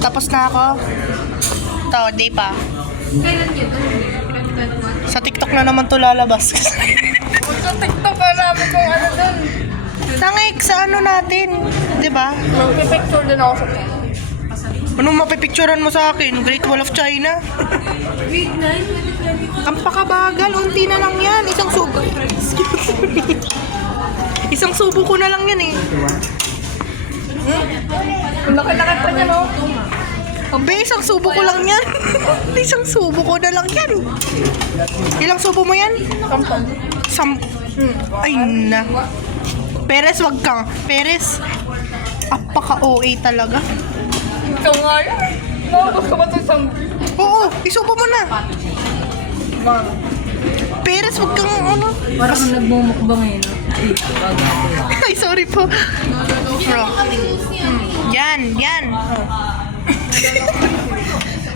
Tapos na ako. Ito, di pa. Kailan yun? Sa TikTok na naman to lalabas. Sa TikTok ka namin kung ano dun. Tangik sa ano natin. Di ba? Magpipicture din ako sa pen. Anong mapipicturean mo sa akin? Great Wall of China? Grade 9, 2020. Ang pakabagal. Unti na lang yan. Isang subo. Isang subo ko na lang yan eh. Ang laki-laki pa niya, no? Be, isang subo ko lang yan. Isang subo ko na lang yan. Ilang subo mo yan? Ay na. Peres, wag kang. Peres. Apaka-OA talaga. Ikaw nga yan. Nakapos ka ba ito isang... Oo, isubo mo na. Peres, wag kang ano. Parang kang nagmumukbang ngayon. Ay, sorry po. Bro. Yan, yan.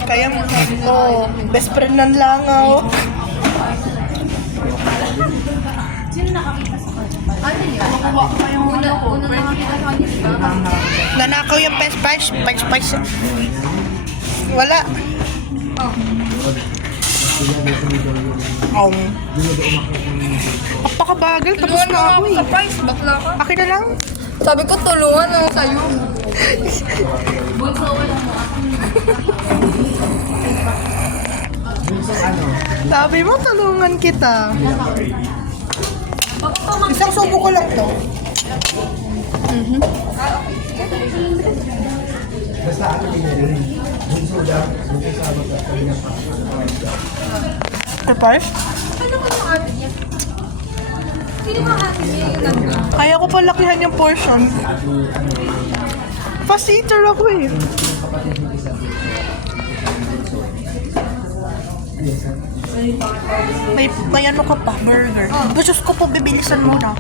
Kaya mo. Oh, best friend ng langaw. Ano yun? Makuha ko pa yung una nakakita sa kanya, diba? Nanakaw yung pes. Wala. Oh. Apakabagal, tapos Tulungan na mo ako ako eh. sa price, bakla ka. Akin na lang. Sabi ko, tulungan ako sa'yo. Sabi mo, tulungan kita. Isang subo ko lang to. Surprise? Ano ka yung ate niya? Sino ba ate niya yung nandun? Kaya ko palakihan yung portion. Fast eater ako eh. May ano ka pa, burger. Diyos ko po, bibilisan mo na.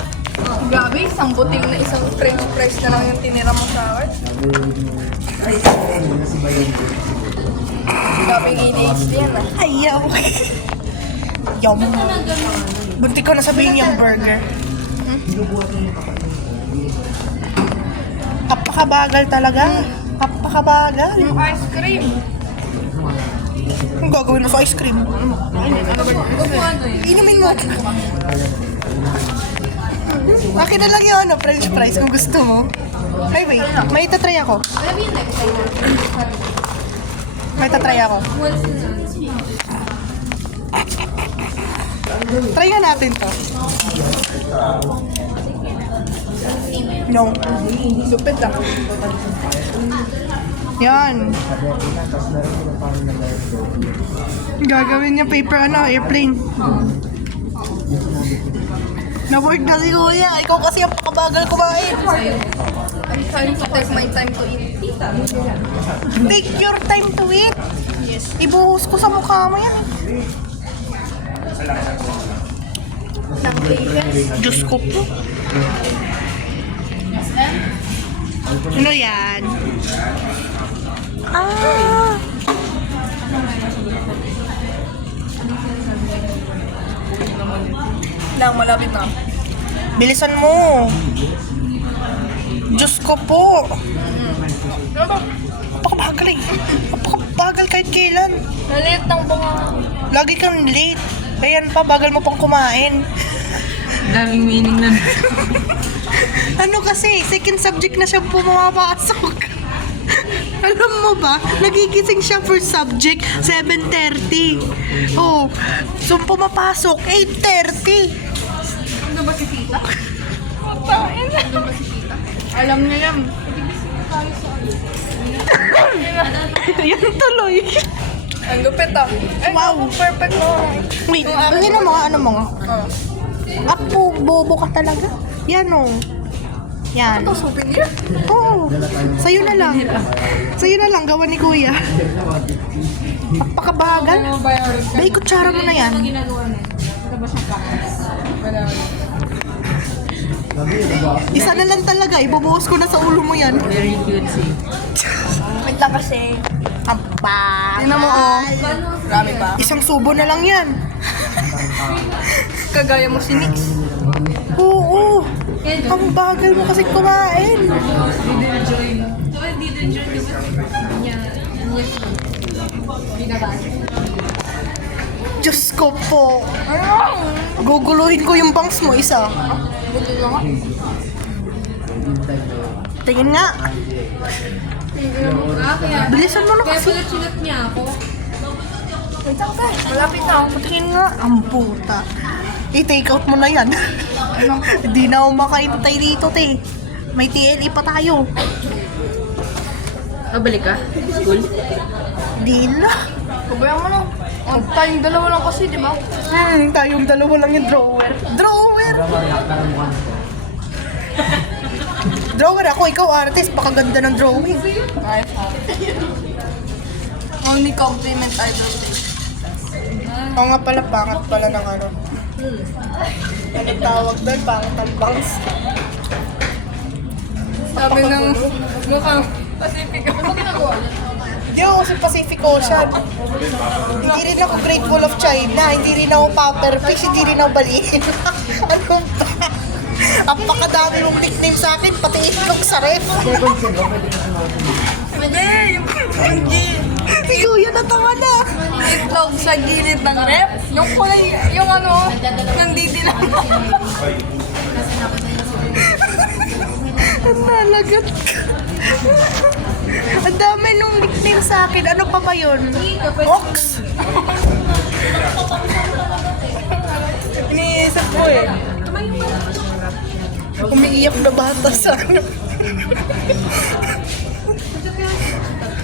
Grabe, isang buting na isang french fries na lang yung tinira mo sa akin. Grabe yung ADHD yan ah. Ayaw. Yum. Bunti ko na sabihin yung burger. Kapakabagal talaga. Kapakabagal. Yung ice cream. Ang gagawin mo sa ice cream? Inumin mo. Akin na lang yung ano, french fries kung gusto mo. Ay wait, may itatry ako. Grabe yung next time. May itatry ako. Try nga natin to. No. Lupit ah. Yan. Gagawin niya paper airplane. Na-work na si Kuya. Ikaw kasi ang pakabagal kumain. I'm trying to take my time to eat. Take your time to eat. Yes. Ibuhos ko sa mukha mo yan. Ng patience. Diyos ko po. Ano yan? Ah! Lang, malapit na. Bilisan mo. Diyos ko po. Napakabagal eh. Napakabagal kahit kailan. Naliit ng bunga. Lagi kang late. Ayan pa, bagal mo pang kumain. Daming meaning na. Ano kasi, second subject na siya pumapasok. Alam mo ba, nagigising siya for subject 7:30. Oh, so pumapasok 8:30. Ano ba si tita? Patain. Ano ba si tita? Alam niya yan. Yan tuloy. Ang lupit ah. Ay, Wow. perfect mo. Wait, ano mo? Oh. Apo, bobo ka talaga. Yan oh. Yan. Ito, souvenir? Oo. Sa'yo na lang. Sa'yo na lang, gawa ni Kuya. Napakabagal. May kutsara mo na yan. Isa na lang talaga. Ibubuhos ko na sa ulo mo yan. Very cutesy. Wait lang kasi. Kapal. Tingnan mo oh. Marami pa. Isang subo na lang yan. Kagaya mo si Nix. Oo. Ang bagal mo kasi kumain. danger, di ba? Diyos ko po. Guguluhin ko yung bangs mo, isa. Buto lang ako. Tingin nga. Bilisan mo na Kaya kasi. pala chinat niya ako. Malapit na ako. Tingin nga. Ang puta. I-take out mo na yan. Hindi na ako makaintay dito, te. May TLE pa tayo. Balik ka? School? Di na. Pabayaan mo na. Tayong dalawa lang kasi, di ba? Tayong dalawa lang yung drawer. Drawer! Drawer ako, ikaw artist. Baka ganda ng drawing. Ay, only compliment I will take. Oo nga pala, pangat pala ng ano. Ano tawag doon? Pangat ang bangs. Sabi ng mukhang Pacific. Ano ginagawa niya? Hindi ako si Pacific Ocean. Hindi rin ako Grateful of China. Hindi rin ako Pufferfish. Hindi rin ako Baliin. Ano ba? Ang pakadami mong nickname sa akin, pati itlog sa ref. Hindi. Ikaw yan natawa na. Itlog sa gilid ng rep. Yung kulay, yung ano, nandito na. Ang nalagat ka. Ang dami nung nickname sa akin. Ano pa ba yun? Ox? Iniisip ko eh. Umiiyak na bata sa ano.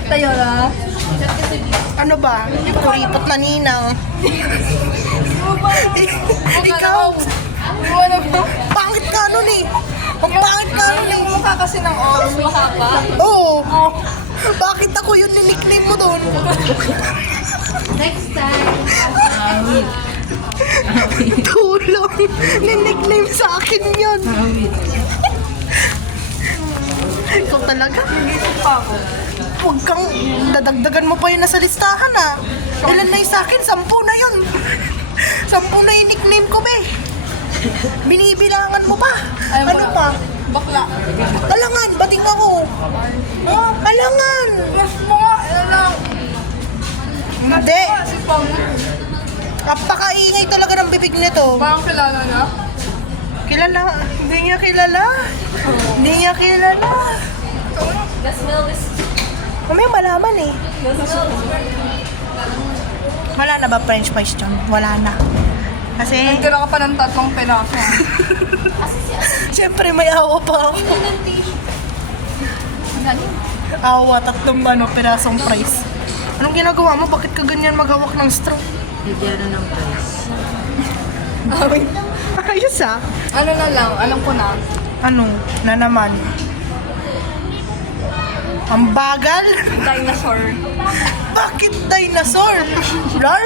Tayo na. Ano ba? Kuripot na ninang. Ikaw, Ano ba? pangit ka nun eh. Ang pangit ka nun eh. Yung mukha kasi ng ox, mahaba. Oo. Bakit ako yung nickname mo doon? Next time. Awit. Tulong. Nickname sa akin yun. Awit. Ikaw talaga. Nag-isip pa ako. Huwag kang dadagdagan mo pa yun nasa listahan ah. Ilan na yung sa akin? 10 na yun. 10 na yung nickname ko be. Binibilangan mo pa. Ayaw ko Ano lang. pa? Bakla. Alangan, bating ako. Oh, alangan. Mas mga, ano lang. Hindi. Si Pam, Kapakaingay talaga ng bibig nito. parang kilala na. Kilala? Hindi niya kilala. Hindi niya kilala. The smell is... Mamaya malaman eh. Wala na ba French fries dyan? Wala na. Kasi, Nagtira ka pa ng 3 piraso. siyempre may awa pa ako. Awa, 3 pirasong fries. Anong ginagawa mo? Bakit ka ganyan maghawak ng straw? Bigyan na ng price. Ayos ah. Ano na lang, alam ko na. Ano? Na naman. Ang bagal? Dinosaur. Bakit dinosaur? Rar?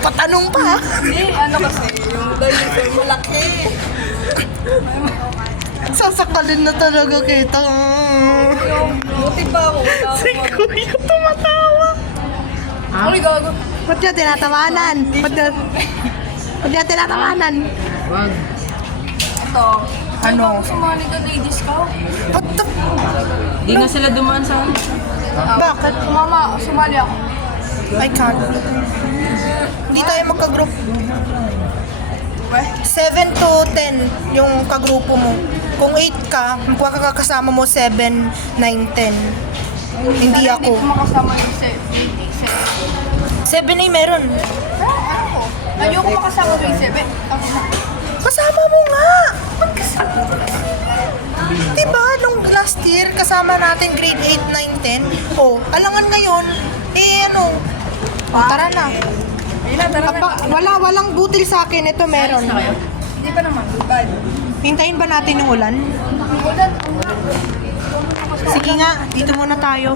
Patanong pa. Hindi, ano kasi, yung dinosaur malaki. Sasakalin na talaga kita. Yung, buti pa ako. Si Kuya tumatawa. Ay, gago. Ba't niya tinatawanan? Ba't niya tinatawanan? Wag. Ito. Ano? Sumali ka ladies ka? What the... Di nga sila dumaan sa Bakit? Mama, sumali ako. I can't. Hindi tayo magka-group. 7 to 10 yung kagrupo mo. Kung 8 ka, makakasama mo 7, 9, 10. Hindi Sana ako. Hindi ko makasama yung 7 ay meron. Ayoko makasama yung 7. Kasama mo nga! Diba, nung last year, kasama natin grade 8, 9, 10. Oh, alangan ngayon, eh ano, tara na. Ayun na, tara na. Walang butil sa akin, ito meron. Hindi pa naman. Bye. Hintayin ba natin yung ulan? Ulan. Sige nga, dito muna tayo.